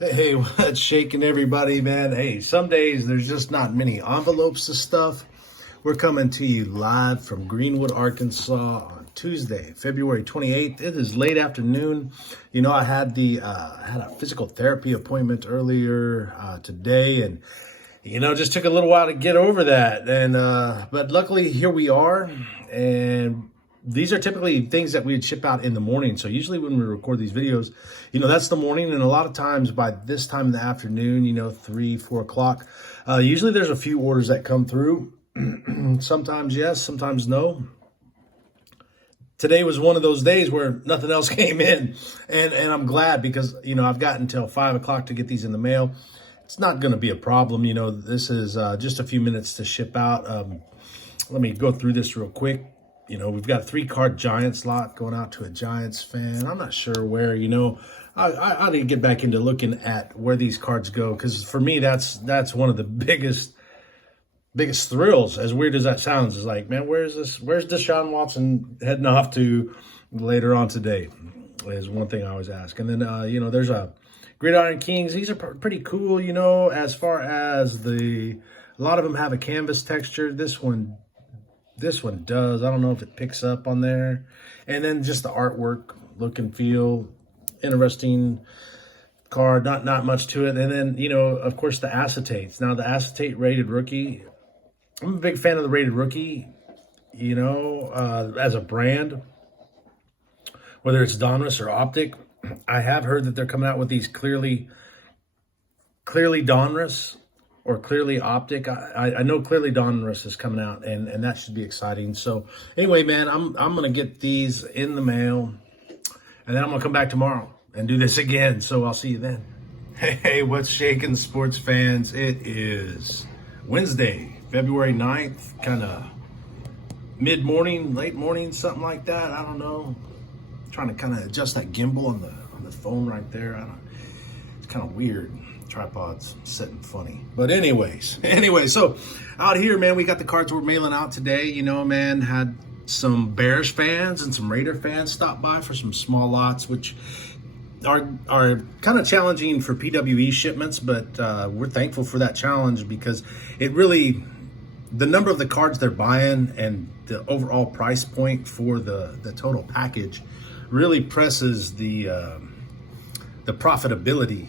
Hey, what's shaking everybody, man? Hey, some days there's just not many envelopes of stuff. We're coming to you live from Greenwood, Arkansas on Tuesday, February 28th. It is late afternoon. You know, I had a physical therapy appointment earlier today, and just took a little while to get over that. And but luckily here we are, and these are typically things that we'd ship out in the morning. So usually when we record these videos, that's the morning. And a lot of times by this time in the afternoon, 3, 4 o'clock, usually there's a few orders that come through. Sometimes yes, sometimes no. Today was one of those days where nothing else came in. And I'm glad because, I've got until 5 o'clock to get these in the mail. It's not going to be a problem. This is just a few minutes to ship out. Let me go through this real quick. We've got a 3-card Giants lot going out to a Giants fan. I'm not sure where, I need to get back into looking at where these cards go. Because for me, that's one of the biggest thrills. As weird as that sounds, is like, man, where's Deshaun Watson heading off to later on today? Is one thing I always ask. And then, there's a Gridiron Kings. These are pretty cool, as far as a lot of them have a canvas texture. This one does. I don't know if it picks up on there. And then just the artwork, look and feel, interesting card, not much to it. And then, of course, the acetates. Now, the acetate rated rookie, I'm a big fan of the rated rookie, as a brand, whether it's Donruss or Optic. I have heard that they're coming out with these clearly Donruss or clearly Optic. I know clearly Donruss is coming out, and that should be exciting. So anyway, man, I'm gonna get these in the mail, and then I'm gonna come back tomorrow and do this again. So I'll see you then. Hey, what's shaking, sports fans? It is Wednesday, February 9th, kind of mid-morning, late morning, something like that. I don't know. Trying to kind of adjust that gimbal on the phone right there. It's kind of weird. Tripod's sitting funny. But anyways, so out here, man, we got the cards we're mailing out today. Man, had some Bears fans and some Raider fans stop by for some small lots, which are kind of challenging for PWE shipments, but we're thankful for that challenge because it really, the number of the cards they're buying and the overall price point for the total package really presses the profitability,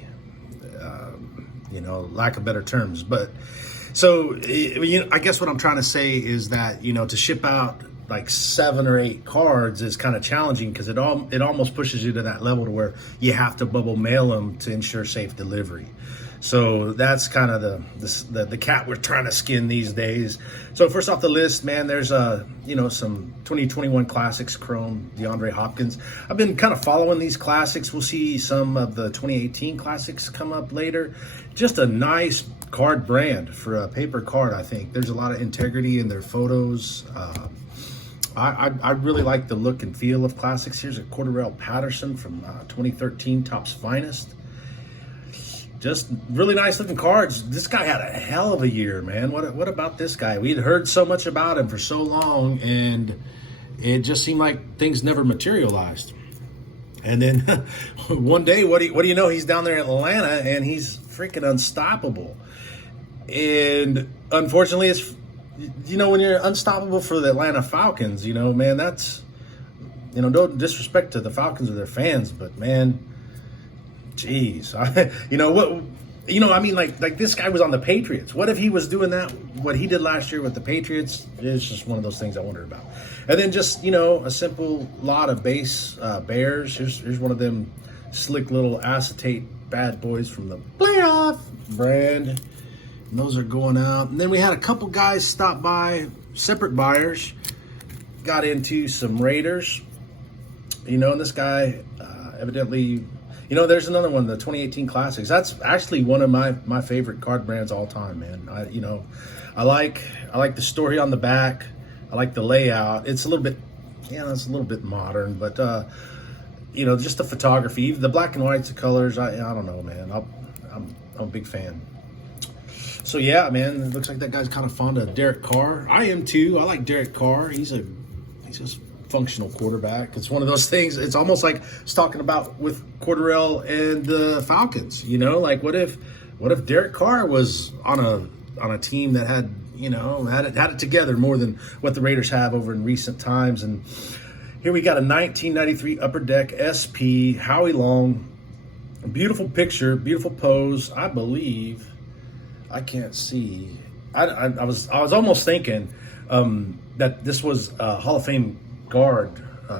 lack of better terms. But so, I guess what I'm trying to say is that, to ship out like 7 or 8 cards is kind of challenging because it almost pushes you to that level to where you have to bubble mail them to ensure safe delivery. So that's kind of the cat we're trying to skin these days. So first off the list, man, there's some 2021 Classics Chrome Deandre Hopkins. I've been kind of following these classics. We'll see some of the 2018 Classics come up later. Just a nice card brand for a paper card, I think. There's a lot of integrity in their photos. I really like the look and feel of Classics. Here's a Cordell Patterson from 2013 Topps Finest. Just really nice looking cards. This guy had a hell of a year, man. What about this guy? We'd heard so much about him for so long, and it just seemed like things never materialized. And then one day, what do you know? He's down there in Atlanta, and he's freaking unstoppable. And unfortunately, it's when you're unstoppable for the Atlanta Falcons, man, that's no disrespect to the Falcons or their fans, but man. Jeez, like this guy was on the Patriots. What if he was doing what he did last year with the Patriots? It's just one of those things I wonder about. And then just, a simple lot of base Bears. Here's one of them slick little acetate bad boys from the playoff brand. And those are going out. And then we had a couple guys stop by, separate buyers, got into some Raiders. And this guy evidently... there's another one, the 2018 Classics. That's actually one of my favorite card brands all time, man. I like the story on the back. I like the layout. It's a little bit modern, but just the photography, the black and whites, the colors. I don't know, man. I'm a big fan. So yeah, man, it looks like that guy's kind of fond of Derek Carr. I am too. I like Derek Carr. He's just functional quarterback. It's one of those things. It's almost like I was talking about with Cordarrelle and the Falcons. Like what if Derek Carr was on a team that had had it together more than what the Raiders have over in recent times. And here we got a 1993 Upper Deck SP Howie Long. Beautiful picture, beautiful pose. I believe I can't see. I was almost thinking that this was a Hall of Fame guard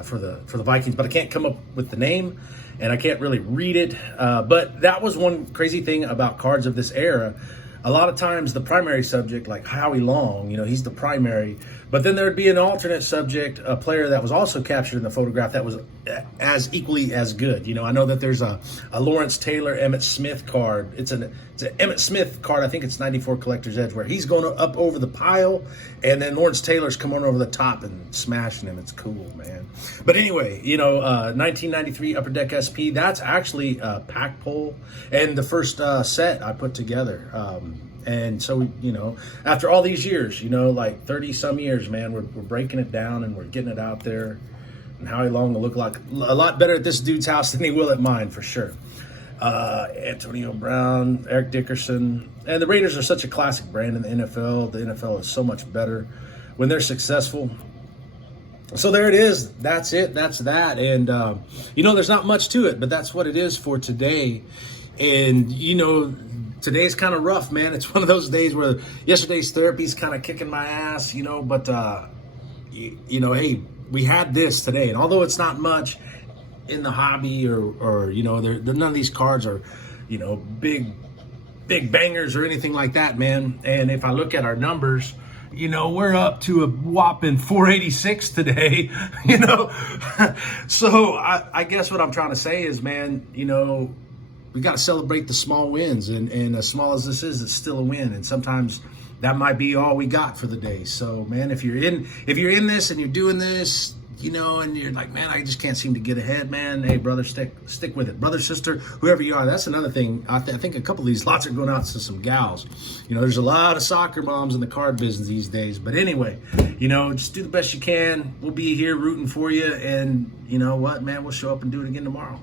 for the Vikings, but I can't come up with the name and I can't really read it. But that was one crazy thing about cards of this era. A lot of times the primary subject, like Howie Long, he's the primary, but then there'd be an alternate subject, a player that was also captured in the photograph that was as equally as good. I know that there's a Lawrence Taylor, Emmitt Smith card. It's an Emmitt Smith card. I think it's 94 Collector's Edge, where he's going up over the pile, and then Lawrence Taylor's coming over the top and smashing him. It's cool, man. But anyway, 1993 Upper Deck SP, that's actually a pack pull, and the first set I put together. And so, after all these years, like 30 some years, man, we're breaking it down and we're getting it out there. And Howie Long will look like a lot better at this dude's house than he will at mine, for sure. Antonio Brown, Eric Dickerson. And the Raiders are such a classic brand in the NFL. The NFL is so much better when they're successful. So there it is. That's it. That's that. And, there's not much to it, but that's what it is for today. And, today's kind of rough, man. It's one of those days where yesterday's therapy's kind of kicking my ass, but, hey, we had this today. And although it's not much in the hobby or none of these cards are, big bangers or anything like that, man. And if I look at our numbers, we're up to a whopping 486 today, So I guess what I'm trying to say is, man, we got to celebrate the small wins, and as small as this is, it's still a win. And sometimes that might be all we got for the day. So, man, if you're in this and you're doing this, and you're like, man, I just can't seem to get ahead, man. Hey, brother, stick with it. Brother, sister, whoever you are. That's another thing. I think a couple of these lots are going out to some gals. There's a lot of soccer moms in the card business these days. But anyway, just do the best you can. We'll be here rooting for you. And you know what, man, we'll show up and do it again tomorrow.